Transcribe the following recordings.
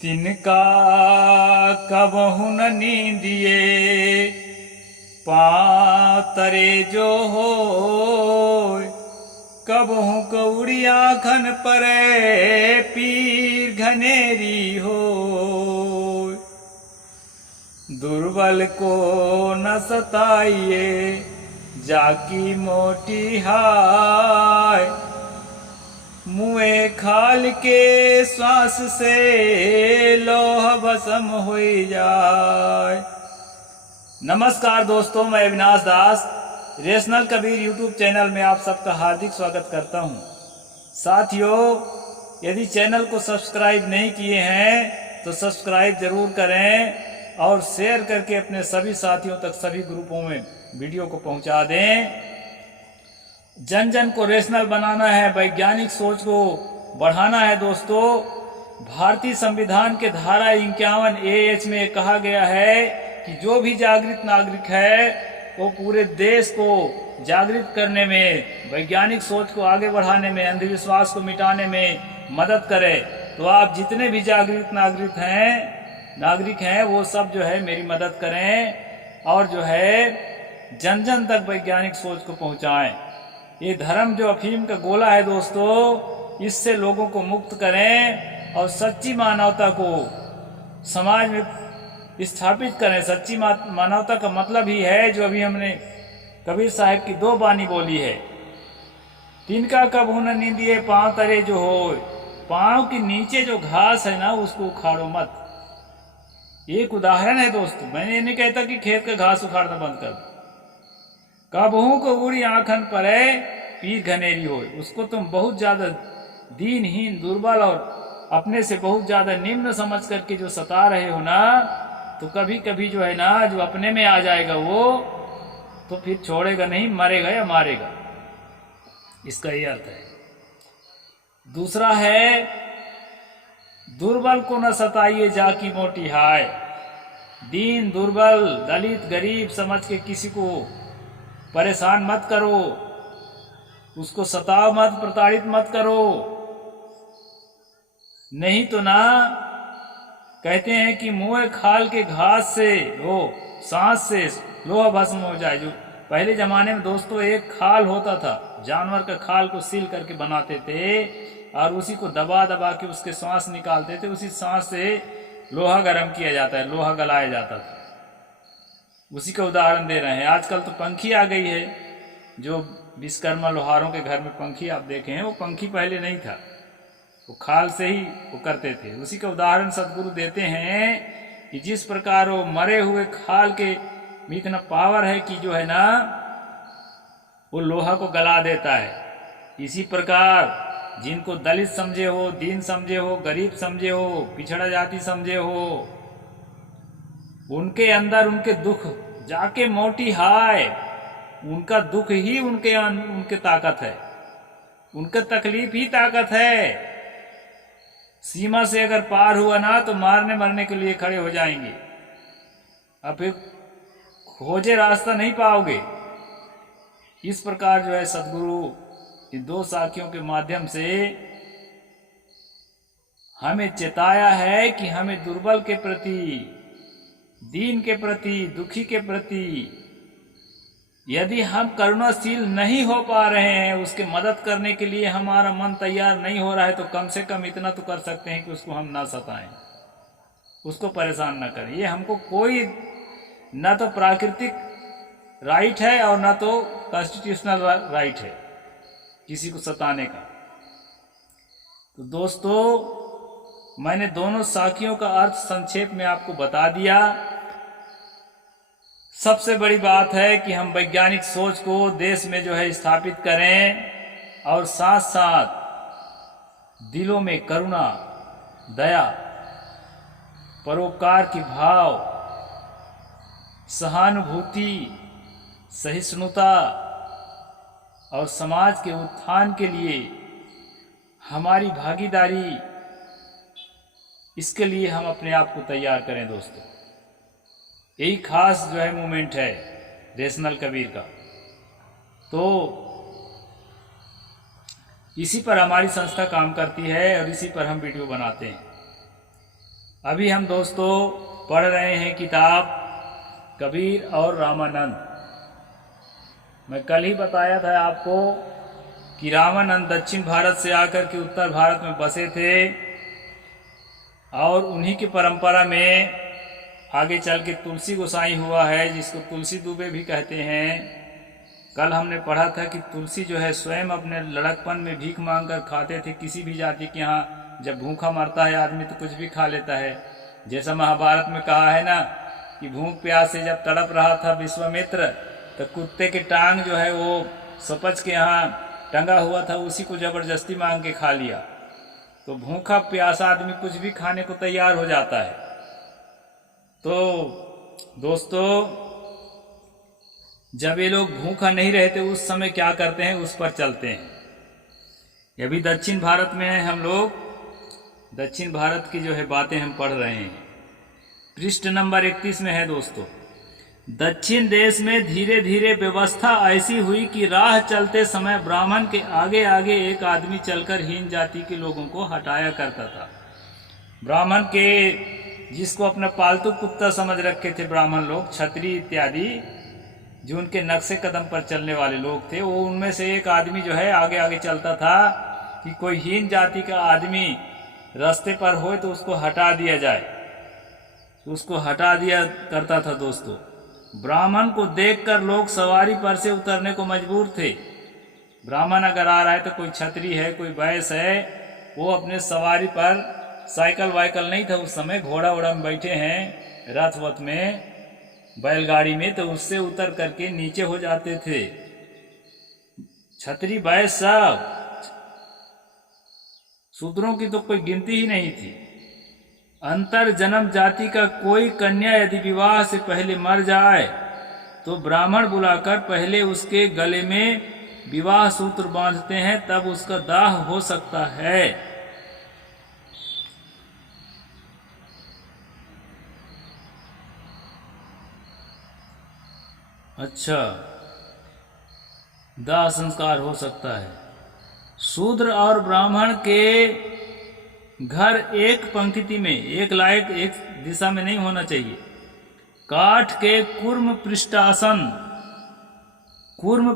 तिनका कबहु न नींदिए पाँव तरे जो हो, कबहु कौड़िया खन परे पीर घनेरी हो। दुर्बल को न सताइए जाकी मोटी हाय, मुँह खाल के श्वास से लोह भस्म हो जाए। नमस्कार दोस्तों, मैं अविनाश दास रेशनल कबीर यूट्यूब चैनल में आप सबका हार्दिक स्वागत करता हूं। साथियों, यदि चैनल को सब्सक्राइब नहीं किए हैं तो सब्सक्राइब जरूर करें और शेयर करके अपने सभी साथियों तक सभी ग्रुपों में वीडियो को पहुंचा दें। जन जन को रेशनल बनाना है, वैज्ञानिक सोच को बढ़ाना है। दोस्तों, भारतीय संविधान के धारा 51A(H) में कहा गया है कि जो भी जागृत नागरिक है वो पूरे देश को जागृत करने में, वैज्ञानिक सोच को आगे बढ़ाने में, अंधविश्वास को मिटाने में मदद करे। तो आप जितने भी जागृत नागरिक हैं वो सब जो है मेरी मदद करें और जो है जन जन तक वैज्ञानिक सोच को पहुंचाएं। ये धर्म जो अफीम का गोला है दोस्तों, इससे लोगों को मुक्त करें और सच्ची मानवता को समाज में स्थापित करें। सच्ची मानवता का मतलब ही है जो अभी हमने कबीर साहब की 2 बानी बोली है, तिनका कबहु न नींदिए पाँव तरे जो हो। पाँव के नीचे जो घास है ना उसको उखाड़ो मत। एक उदाहरण है दोस्तों, मैंने ये नहीं कहता कि खेत का घास उखाड़ना बंद कर दो। कबहू को बुरी आंखन परे पीर घनेरी हो। उसको तुम बहुत ज्यादा दीनहीन, दुर्बल और अपने से बहुत ज्यादा निम्न समझ करके जो सता रहे हो ना, तो कभी कभी जो है ना, जो अपने में आ जाएगा वो तो फिर छोड़ेगा नहीं, मरेगा या मारेगा। इसका ये अर्थ है। दूसरा है, दुर्बल को न सताइए जाकी मोटी हाय। दीन, दुर्बल, दलित, गरीब समझ के किसी को परेशान मत करो, उसको सताओ मत, प्रताड़ित मत करो। नहीं तो ना कहते हैं कि मुँह खाल के घास से हो, सांस से लोहा भस्म हो जाए। जो पहले जमाने में दोस्तों एक खाल होता था, जानवर का खाल को सील करके बनाते थे और उसी को दबा दबा के उसके सांस निकालते थे। उसी सांस से लोहा गर्म किया जाता है, लोहा गलाया जाता था। उसी का उदाहरण दे रहे हैं। आजकल तो पंखी आ गई है, जो विश्वकर्मा लोहारों के घर में पंखी आप देखे हैं, वो पंखी पहले नहीं था, वो खाल से ही वो करते थे। उसी का उदाहरण सदगुरु देते हैं कि जिस प्रकार वो मरे हुए खाल के में इतना पावर है कि जो है ना वो लोहा को गला देता है। इसी प्रकार जिनको दलित समझे हो, दीन समझे हो, गरीब समझे हो, पिछड़ा जाति समझे हो, उनके अंदर उनके दुख जाके मोटी हाय। उनका दुख ही उनके ताकत है, उनका तकलीफ ही ताकत है। सीमा से अगर पार हुआ ना तो मारने मरने के लिए खड़े हो जाएंगे, अब फिर खोजे रास्ता नहीं पाओगे। इस प्रकार जो है सदगुरु इन 2 साखियों के माध्यम से हमें चेताया है कि हमें दुर्बल के प्रति, दीन के प्रति, दुखी के प्रति यदि हम करुणाशील नहीं हो पा रहे हैं, उसके मदद करने के लिए हमारा मन तैयार नहीं हो रहा है, तो कम से कम इतना तो कर सकते हैं कि उसको हम ना सताएं, उसको परेशान ना करें। ये हमको कोई ना तो प्राकृतिक राइट है और ना तो कॉन्स्टिट्यूशनल राइट है किसी को सताने का। तो दोस्तों, मैंने दोनों साखियों का अर्थ संक्षेप में आपको बता दिया। सबसे बड़ी बात है कि हम वैज्ञानिक सोच को देश में जो है स्थापित करें और साथ साथ दिलों में करुणा, दया, परोपकार की भाव, सहानुभूति, सहिष्णुता और समाज के उत्थान के लिए हमारी भागीदारी, इसके लिए हम अपने आप को तैयार करें। दोस्तों, यही खास जो है मूवमेंट है रेशनल कबीर का। तो इसी पर हमारी संस्था काम करती है और इसी पर हम वीडियो बनाते हैं। अभी हम दोस्तों पढ़ रहे हैं किताब कबीर और रामानंद। मैं कल ही बताया था आपको कि रामानंद दक्षिण भारत से आकर के उत्तर भारत में बसे थे और उन्हीं की परंपरा में आगे चल के तुलसी गोसाई हुआ है, जिसको तुलसी दुबे भी कहते हैं। कल हमने पढ़ा था कि तुलसी जो है स्वयं अपने लड़कपन में भीख मांग कर खाते थे। किसी भी जाति के यहाँ जब भूखा मरता है आदमी तो कुछ भी खा लेता है। जैसा महाभारत में कहा है ना कि भूख प्यास से जब तड़प रहा था विश्वामित्र तो कुत्ते के टांग जो है वो सपच के यहाँ टंगा हुआ था, उसी को जबरदस्ती मांग के खा लिया। तो भूखा प्यासा आदमी कुछ भी खाने को तैयार हो जाता है। तो दोस्तों जब ये लोग भूखा नहीं रहते उस समय क्या करते हैं उस पर चलते हैं। अभी दक्षिण भारत में है, हम लोग दक्षिण भारत की जो है बातें हम पढ़ रहे हैं। पृष्ठ नंबर 31 में है दोस्तों। दक्षिण देश में धीरे धीरे व्यवस्था ऐसी हुई कि राह चलते समय ब्राह्मण के आगे आगे एक आदमी चलकर हीन जाति के लोगों को हटाया करता था। ब्राह्मण के जिसको अपना पालतू कुत्ता समझ रखे थे ब्राह्मण लोग, क्षत्रिय इत्यादि जो उनके नक्शे कदम पर चलने वाले लोग थे, वो उनमें से एक आदमी जो है आगे आगे चलता था कि कोई हीन जाति का आदमी रास्ते पर हो तो उसको हटा दिया जाए, तो उसको हटा दिया करता था दोस्तों। ब्राह्मण को देखकर लोग सवारी पर से उतरने को मजबूर थे। ब्राह्मण अगर आ रहा है तो कोई क्षत्रिय है, कोई वैश्य है, वो अपने सवारी पर, साइकिल वाइकल नहीं था उस समय, घोड़ा वोड़ा में बैठे हैं, रथ वथ में, बैलगाड़ी में, तो उससे उतर करके नीचे हो जाते थे। क्षत्रिय वैश्य सब, शूद्रों की तो कोई गिनती ही नहीं थी। अंतर जन्म जाति का कोई कन्या यदि विवाह से पहले मर जाए तो ब्राह्मण बुलाकर पहले उसके गले में विवाह सूत्र बांधते हैं, तब उसका दाह हो सकता है। अच्छा, दाह संस्कार हो सकता है। शूद्र और ब्राह्मण के घर एक पंक्ति में, एक लाइक एक दिशा में नहीं होना चाहिए। काठ के कूर्म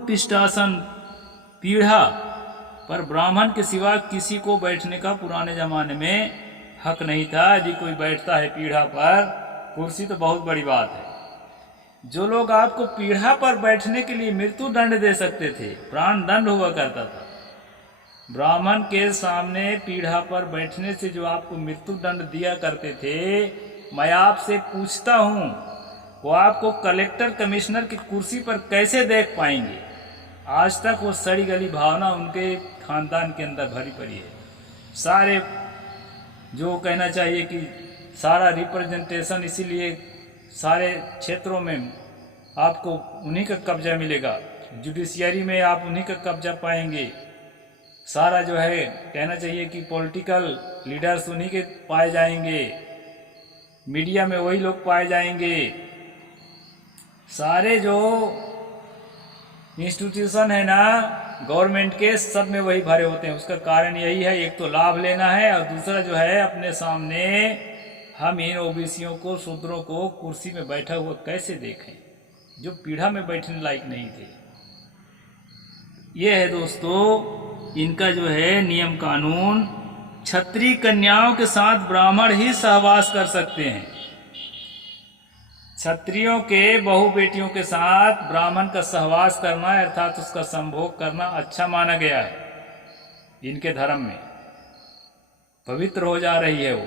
पृष्ठासन पीढ़ा पर ब्राह्मण के सिवा किसी को बैठने का पुराने जमाने में हक नहीं था। यदि कोई बैठता है पीढ़ा पर, कुर्सी तो बहुत बड़ी बात है। जो लोग आपको पीढ़ा पर बैठने के लिए मृत्यु दंड दे सकते थे, प्राण दंड हुआ करता था। ब्राह्मण के सामने पीढ़ा पर बैठने से जो आपको मृत्यु दंड दिया करते थे, मैं आपसे पूछता हूं वो आपको कलेक्टर कमिश्नर की कुर्सी पर कैसे देख पाएंगे? आज तक वो सड़ी गली भावना उनके खानदान के अंदर भरी पड़ी है। सारे जो कहना चाहिए कि सारा रिप्रेजेंटेशन, इसीलिए सारे क्षेत्रों में आपको उन्हीं का कब्जा मिलेगा। जुडिशियरी में आप उन्हीं का कब्जा पाएंगे। सारा जो है कहना चाहिए कि पॉलिटिकल लीडर्स उन्हीं के पाए जाएंगे, मीडिया में वही लोग पाए जाएंगे। सारे जो इंस्टीट्यूशन है ना गवर्नमेंट के, सब में वही भरे होते हैं। उसका कारण यही है, एक तो लाभ लेना है और दूसरा जो है अपने सामने हम इन ओबीसियों को, शूद्रों को कुर्सी में बैठा हुआ कैसे देखें जो पीढ़ा में बैठने लायक नहीं थे। ये है दोस्तों इनका जो है नियम कानून। क्षत्रिय कन्याओं के साथ ब्राह्मण ही सहवास कर सकते हैं। क्षत्रियों के बहु बेटियों के साथ ब्राह्मण का सहवास करना अर्थात उसका संभोग करना अच्छा माना गया है। इनके धर्म में पवित्र हो जा रही है, वो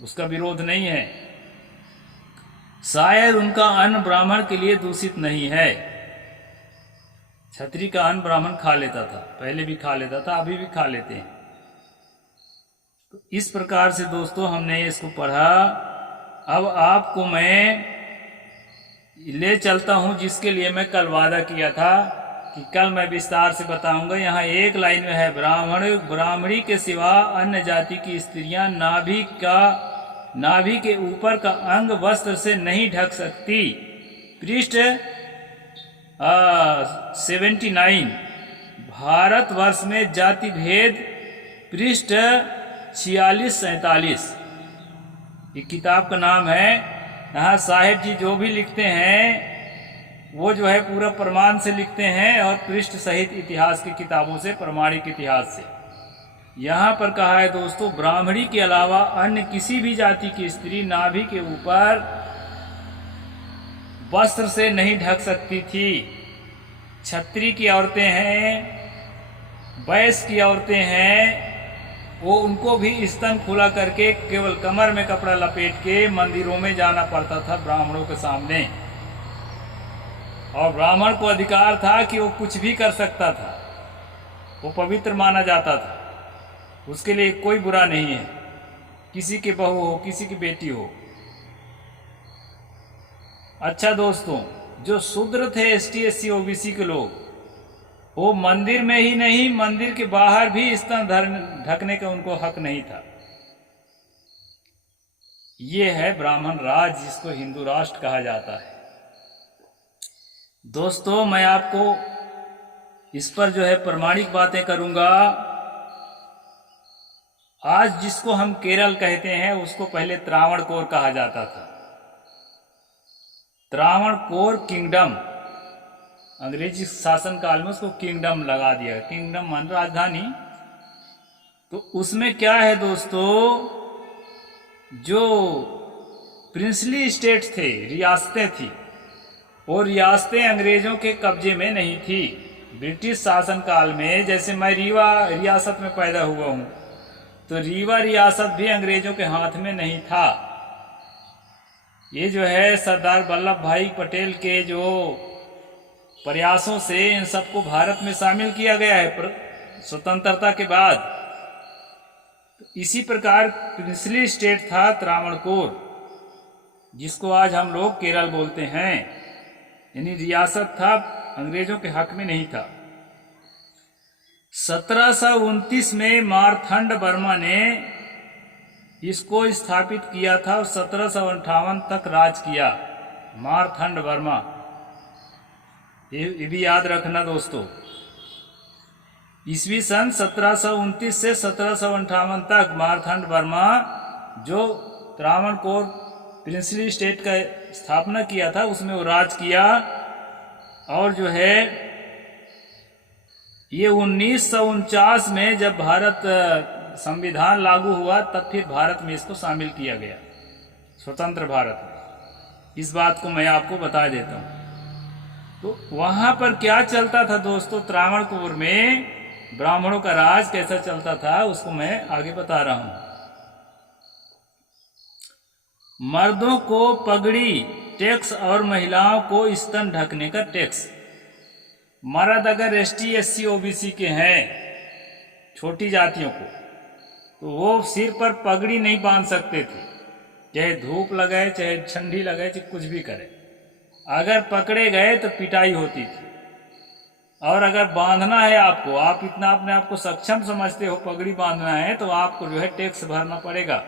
उसका विरोध नहीं है। शायद उनका अन्न ब्राह्मण के लिए दूषित नहीं है। क्षत्रिय का अन्न ब्राह्मण खा लेता था, पहले भी खा लेता था, अभी भी खा लेते हैं। तो इस प्रकार से दोस्तों हमने इसको पढ़ा। अब आपको मैं ले चलता हूं जिसके लिए मैं कल वादा किया था कि कल मैं विस्तार से बताऊंगा। यहाँ एक लाइन में है, ब्राह्मणी के सिवा अन्य जाति की स्त्रियां नाभि के ऊपर का अंग वस्त्र से नहीं ढक सकती। पृष्ठ 79। भारतवर्ष में जाति भेद, पृष्ठ 46-47। ये किताब का नाम है। यहाँ साहेब जी जो भी लिखते हैं वो जो है पूरा प्रमाण से लिखते हैं और पृष्ठ सहित इतिहास की किताबों से, प्रमाणिक इतिहास से। यहाँ पर कहा है दोस्तों, ब्राह्मणी के अलावा अन्य किसी भी जाति की स्त्री नाभि के ऊपर वस्त्र से नहीं ढक सकती थी। क्षत्रिय की औरतें हैं, वैश्य की औरतें हैं, वो उनको भी स्तन खुला करके केवल कमर में कपड़ा लपेट के मंदिरों में जाना पड़ता था ब्राह्मणों के सामने। और ब्राह्मण को अधिकार था कि वो कुछ भी कर सकता था, वो पवित्र माना जाता था, उसके लिए कोई बुरा नहीं है, किसी की बहू हो, किसी की बेटी हो। अच्छा दोस्तों, जो शूद्र थे ST SC OBC के लोग, वो मंदिर में ही नहीं, मंदिर के बाहर भी स्तन ढकने का उनको हक नहीं था। ये है ब्राह्मण राज, जिसको हिंदू राष्ट्र कहा जाता है। दोस्तों, मैं आपको इस पर जो है प्रमाणिक बातें करूंगा। आज जिसको हम केरल कहते हैं उसको पहले त्रावणकोर कहा जाता था। त्रावणकोर किंगडम, अंग्रेजी शासन काल में उसको किंगडम लगा दिया। किंगडम मान राजधानी। तो उसमें क्या है दोस्तों, जो प्रिंसली स्टेट्स थे, रियासतें थी, वो रियासतें अंग्रेजों के कब्जे में नहीं थी। ब्रिटिश शासन काल में, जैसे मैं रीवा रियासत में पैदा हुआ हूं, तो रीवा रियासत भी अंग्रेजों के हाथ में नहीं था। ये जो है सरदार वल्लभ भाई पटेल के जो प्रयासों से इन सबको भारत में शामिल किया गया है स्वतंत्रता के बाद। तो इसी प्रकार प्रिंसली स्टेट था त्रावणकोर, जिसको आज हम लोग केरल बोलते हैं, यानी रियासत था, अंग्रेजों के हक में नहीं था। 1729 में मारथंड वर्मा ने इसको स्थापित किया था और 1758 तक राज किया। मारथंड वर्मा, ये भी याद रखना दोस्तों। ईस्वी सन 1729 से 1758 तक मारथंड वर्मा, जो त्रावणकोर प्रिंसली स्टेट का स्थापना किया था, उसमें वो राज किया। और जो है ये 1949 में जब भारत संविधान लागू हुआ, तब फिर भारत में इसको शामिल किया गया, स्वतंत्र भारत में। इस बात को मैं आपको बता देता हूँ। तो वहां पर क्या चलता था दोस्तों, त्रावणकोर में ब्राह्मणों का राज कैसा चलता था, उसको मैं आगे बता रहा हूं। मर्दों को पगड़ी टैक्स और महिलाओं को स्तन ढकने का टैक्स। मर्द अगर ST SC OBC के हैं, छोटी जातियों को, तो वो सिर पर पगड़ी नहीं बांध सकते थे, चाहे धूप लगाए, चाहे ठंडी लगाए, चाहे कुछ भी करे। अगर पकड़े गए तो पिटाई होती थी। और अगर बांधना है आपको, आप इतना अपने आप को सक्षम समझते हो, पगड़ी बांधना है, तो आपको जो है टैक्स भरना पड़ेगा।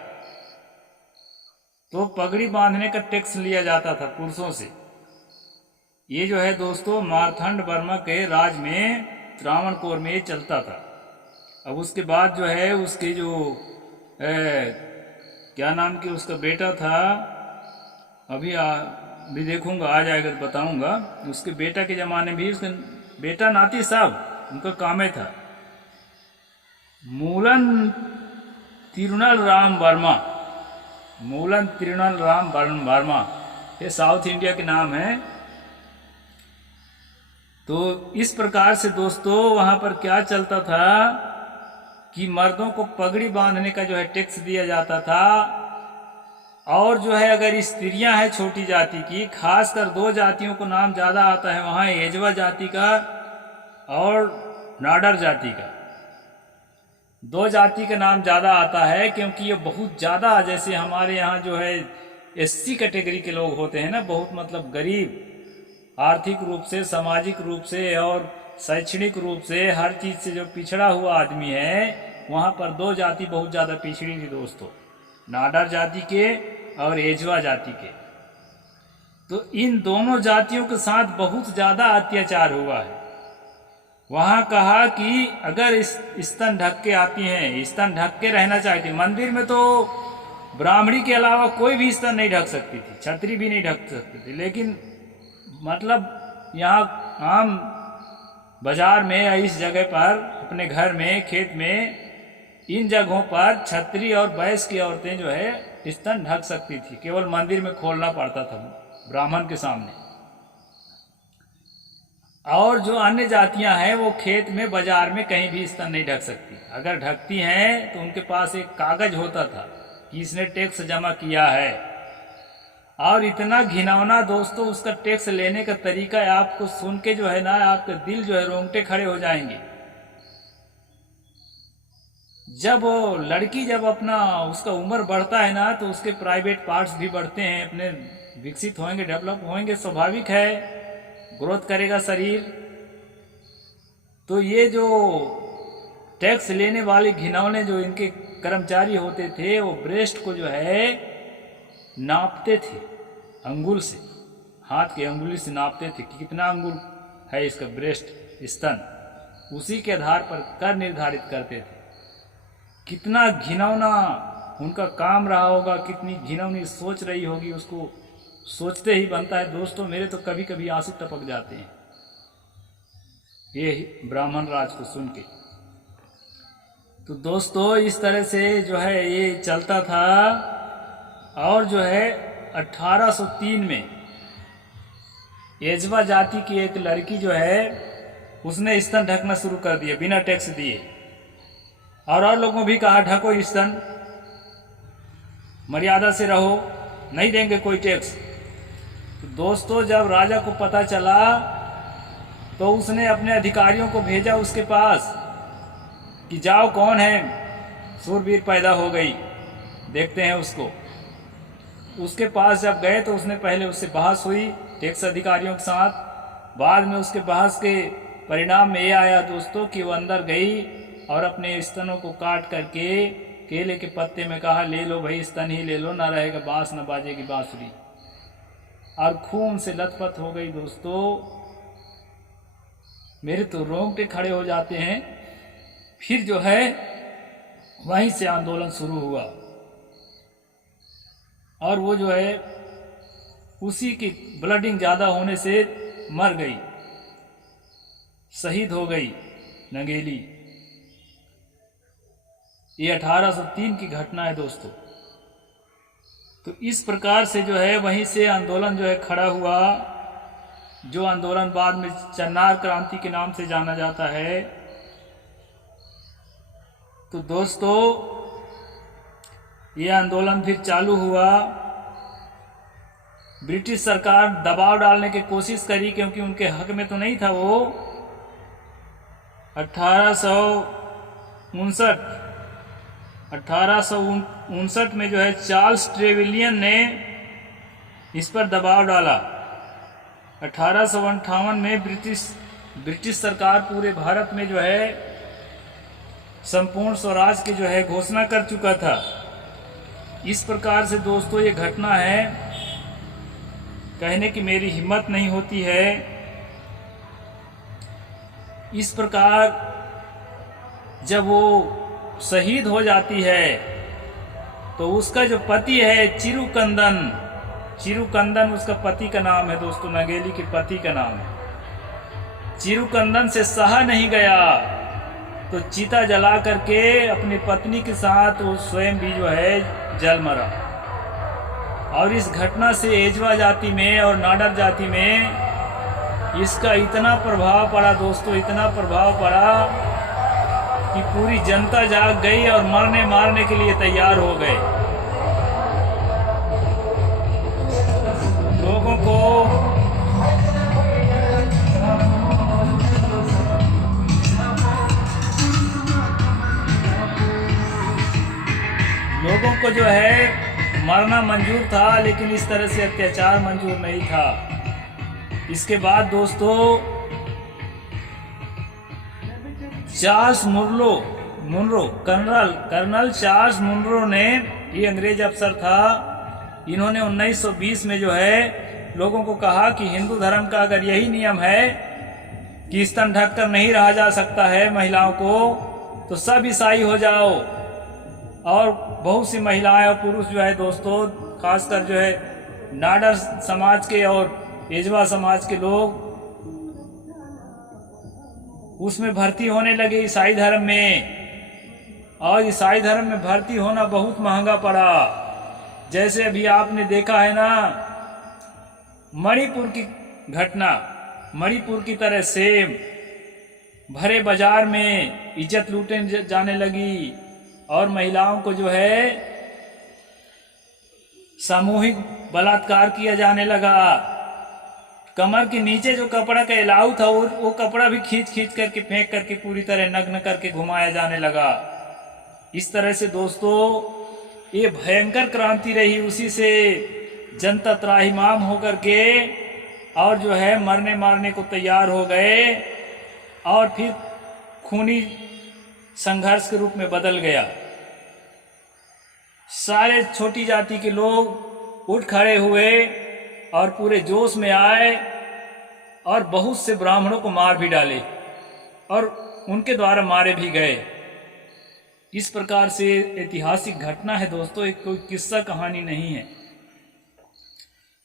तो पगड़ी बांधने का टैक्स लिया जाता था पुरुषों से। ये जो है दोस्तों मारथंड वर्मा के राज में, त्रावणकोर में ये चलता था। अब उसके बाद जो है उसके जो क्या नाम की उसका बेटा था, अभी देखूंगा, आ जाएगा तो बताऊंगा। उसके बेटा के जमाने भी, उसके बेटा नाती साहब, उनका काम है था मूलन तिरुनाल राम वर्मा। मूलन तिरुनाल राम वर्मा, ये साउथ इंडिया के नाम है। तो इस प्रकार से दोस्तों वहां पर क्या चलता था कि मर्दों को पगड़ी बांधने का जो है टैक्स दिया जाता था। और जो है अगर स्त्रियां हैं छोटी जाति की, खासकर दो जातियों को नाम ज्यादा आता है वहां, एजवा जाति का और नाडर जाति का। दो जाति का नाम ज्यादा आता है क्योंकि ये बहुत ज्यादा, जैसे हमारे यहाँ जो है SC कैटेगरी के लोग होते हैं ना, बहुत मतलब गरीब, आर्थिक रूप से, सामाजिक रूप से और शैक्षणिक रूप से हर चीज से जो पिछड़ा हुआ आदमी है, वहां पर दो जाति बहुत ज्यादा पिछड़ी थी दोस्तों, नाडर जाति के और एजवा जाति के। तो इन दोनों जातियों के साथ बहुत ज्यादा अत्याचार हुआ है। वहां कहा कि अगर स्तन ढक के आती हैं, स्तन ढक के रहना चाहती, मंदिर में तो ब्राह्मणी के अलावा कोई भी स्तन नहीं ढक सकती थी, छत्री भी नहीं ढक सकती थी। लेकिन मतलब यहाँ आम बाजार में या इस जगह पर, अपने घर में, खेत में, इन जगहों पर छत्री और वयस्क की औरतें जो है स्तन ढक सकती थी। केवल मंदिर में खोलना पड़ता था ब्राह्मण के सामने। और जो अन्य जातियां हैं वो खेत में, बाजार में कहीं भी स्तन नहीं ढक सकती। अगर ढकती हैं तो उनके पास एक कागज होता था कि इसने टैक्स जमा किया है। और इतना घिनौना दोस्तों उसका टैक्स लेने का तरीका है, आपको सुन के जो है ना आपका दिल जो है रोंगटे खड़े हो जाएंगे। जब वो लड़की जब अपना उसका उम्र बढ़ता है ना तो उसके प्राइवेट पार्ट्स भी बढ़ते हैं, अपने विकसित होंगे, डेवलप होंगे, स्वाभाविक है, ग्रोथ करेगा शरीर। तो ये जो टैक्स लेने वाले घिनौने जो इनके कर्मचारी होते थे वो ब्रेस्ट को जो है नापते थे अंगुल से, हाथ की अंगुली से नापते थे कि कितना अंगुल है इसका ब्रेस्ट, स्तन। उसी के आधार पर कर निर्धारित करते थे। कितना घिनौना उनका काम रहा होगा, कितनी घिनौनी सोच रही होगी, उसको सोचते ही बनता है दोस्तों। मेरे तो कभी कभी आंसू टपक जाते हैं ये ब्राह्मण राज को सुन के। तो दोस्तों इस तरह से जो है ये चलता था। और जो है 1803 में एजवा जाति की एक लड़की जो है उसने स्तन ढकना शुरू कर दिया बिना टैक्स दिए। और लोगों भी कहा ढको स्तन, मर्यादा से रहो, नहीं देंगे कोई टैक्स। तो दोस्तों जब राजा को पता चला तो उसने अपने अधिकारियों को भेजा उसके पास कि जाओ कौन है सूरवीर पैदा हो गई, देखते हैं उसको। उसके पास जब गए तो उसने पहले उससे बहस हुई टैक्स अधिकारियों के साथ। बाद में उसके बहस के परिणाम में ये आया दोस्तों कि वो अंदर गई और अपने स्तनों को काट करके केले के पत्ते में कहा ले लो भाई, स्तन ही ले लो, ना रहेगा बांस ना बाजेगी बांसुरी। और खून से लथपथ हो गई दोस्तों। मेरे तो रोंगटे खड़े हो जाते हैं। फिर जो है वहीं से आंदोलन शुरू हुआ और वो जो है उसी की ब्लडिंग ज्यादा होने से मर गई, शहीद हो गई नंगेली। ये 1803 की घटना है दोस्तों। तो इस प्रकार से जो है वहीं से आंदोलन जो है खड़ा हुआ, जो आंदोलन बाद में चन्नार क्रांति के नाम से जाना जाता है। तो दोस्तों ये आंदोलन फिर चालू हुआ। ब्रिटिश सरकार दबाव डालने की कोशिश करी क्योंकि उनके हक में तो नहीं था वो। 1859 में जो है चार्ल्स ट्रेवेलियन ने इस पर दबाव डाला। 1858 में ब्रिटिश सरकार पूरे भारत में जो है संपूर्ण स्वराज की जो है घोषणा कर चुका था। इस प्रकार से दोस्तों ये घटना है, कहने की मेरी हिम्मत नहीं होती है। इस प्रकार जब वो शहीद हो जाती है तो उसका जो पति है चिरुकंदन उसका पति का नाम है दोस्तों, नंगेली के पति का नाम है। चिरुकंदन से सहा नहीं गया तो चिता जला करके अपनी पत्नी के साथ वो स्वयं भी जो है जल मरा। और इस घटना से एजवा जाति में और नाडर जाति में इसका इतना प्रभाव पड़ा दोस्तों, इतना प्रभाव पड़ा कि पूरी जनता जाग गई और मरने मारने के लिए तैयार हो गए। लोगों को जो है मरना मंजूर था, लेकिन इस तरह से अत्याचार मंजूर नहीं था। इसके बाद दोस्तों Charles Munro colonel Charles Munro ने, ये अंग्रेज अफसर था, इन्होंने 1920 में जो है लोगों को कहा कि हिंदू धर्म का अगर यही नियम है कि स्तन ढककर नहीं रहा जा सकता है महिलाओं को, तो सब ईसाई हो जाओ और बहुत सी महिलाएं और पुरुष जो है दोस्तों, खासकर जो है नाडर समाज के और एजवा समाज के लोग उसमें भर्ती होने लगे ईसाई धर्म में। और ईसाई धर्म में भर्ती होना बहुत महंगा पड़ा। जैसे अभी आपने देखा है ना मणिपुर की घटना, मणिपुर की तरह सेम भरे बाजार में इज्जत लूटने जाने लगी और महिलाओं को जो है सामूहिक बलात्कार किया जाने लगा। कमर के नीचे जो कपड़ा का अलाउ था वो कपड़ा भी खींच खींच करके फेंक करके पूरी तरह नग्न करके घुमाया जाने लगा। इस तरह से दोस्तों ये भयंकर क्रांति रही। उसी से जनता त्राहिमाम होकर के और जो है मरने मारने को तैयार हो गए और फिर खूनी संघर्ष के रूप में बदल गया। सारे छोटी जाति के लोग उठ खड़े हुए और पूरे जोश में आए और बहुत से ब्राह्मणों को मार भी डाले और उनके द्वारा मारे भी गए। इस प्रकार से ऐतिहासिक घटना है दोस्तों, एक कोई किस्सा कहानी नहीं है।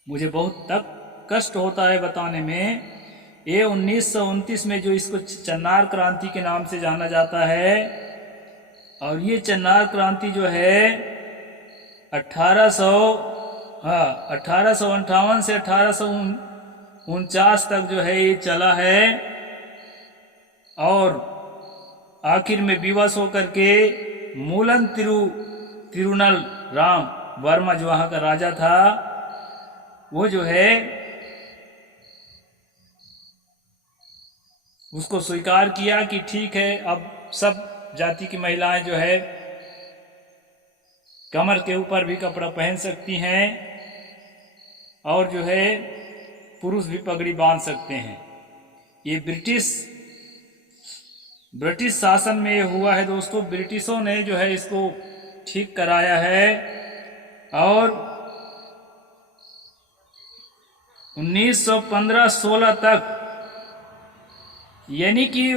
मुझे बहुत तक कष्ट होता है बताने में। ये 1929 में जो इसको चन्नार क्रांति के नाम से जाना जाता है और ये चन्नार क्रांति जो है 1858 से 1849 तक जो है ये चला है और आखिर में विवश होकर के मूलन तिरुनल राम वर्मा जो वहाँ का राजा था वो जो है उसको स्वीकार किया कि ठीक है अब सब जाति की महिलाएं जो है कमर के ऊपर भी कपड़ा पहन सकती हैं और जो है पुरुष भी पगड़ी बांध सकते हैं। ये ब्रिटिश शासन में ये हुआ है दोस्तों। ब्रिटिशों ने जो है इसको ठीक कराया है और 1915-16 तक यानी कि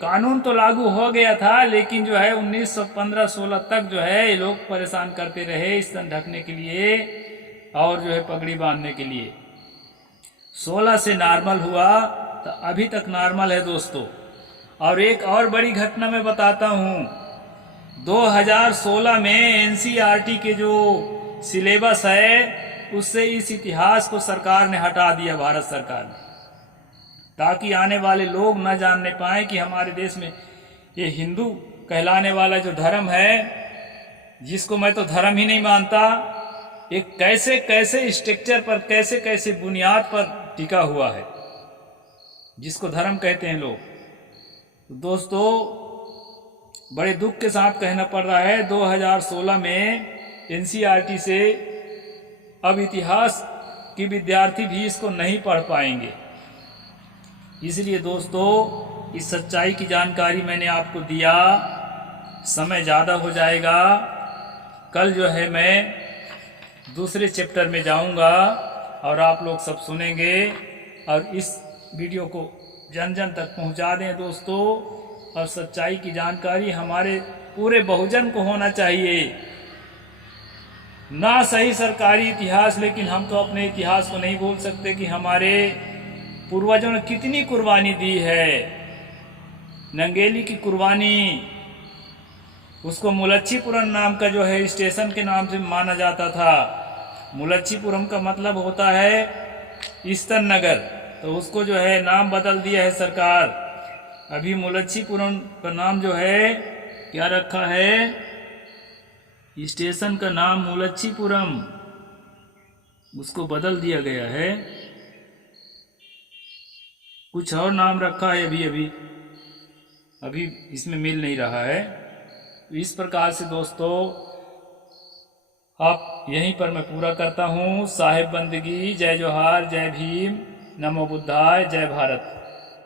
कानून तो लागू हो गया था, लेकिन जो है 1915-16 तक जो है ये लोग परेशान करते रहे स्तन ढकने के लिए और जो है पगड़ी बांधने के लिए। 16 से नॉर्मल हुआ तो अभी तक नॉर्मल है दोस्तों। और एक और बड़ी घटना मैं बताता हूँ। 2016 में एनसीईआरटी के जो सिलेबस है उससे इस इतिहास को सरकार ने हटा दिया, भारत सरकार ने, ताकि आने वाले लोग न जानने पाए कि हमारे देश में ये हिंदू कहलाने वाला जो धर्म है, जिसको मैं तो धर्म ही नहीं मानता, एक कैसे कैसे स्ट्रक्चर पर, कैसे कैसे बुनियाद पर टिका हुआ है, जिसको धर्म कहते हैं लोग। तो दोस्तों बड़े दुख के साथ कहना पड़ रहा है 2016 में एनसीईआरटी से अब इतिहास के विद्यार्थी भी इसको नहीं पढ़ पाएंगे। इसलिए दोस्तों इस सच्चाई की जानकारी मैंने आपको दिया। समय ज़्यादा हो जाएगा, कल जो है मैं दूसरे चैप्टर में जाऊंगा और आप लोग सब सुनेंगे और इस वीडियो को जन जन तक पहुंचा दें दोस्तों। और सच्चाई की जानकारी हमारे पूरे बहुजन को होना चाहिए। ना सही सरकारी इतिहास, लेकिन हम तो अपने इतिहास को नहीं भूल सकते कि हमारे पूर्वजों ने कितनी कुर्बानी दी है। नंगेली की कुर्बानी, उसको मुलच्छीपुरम नाम का जो है स्टेशन के नाम से माना जाता था। मुलच्छीपुरम का मतलब होता है ईस्टर्न नगर, तो उसको जो है नाम बदल दिया है सरकार। अभी मुलच्छीपुरम का नाम जो है क्या रखा है, स्टेशन का नाम मुलच्छीपुरम, उसको बदल दिया गया है, कुछ और नाम रखा है अभी इसमें मिल नहीं रहा है। तो इस प्रकार से दोस्तों आप यहीं पर मैं पूरा करता हूँ। साहेब बंदगी, जय जोहार, जय भीम, नमो बुद्धाय, जय भारत।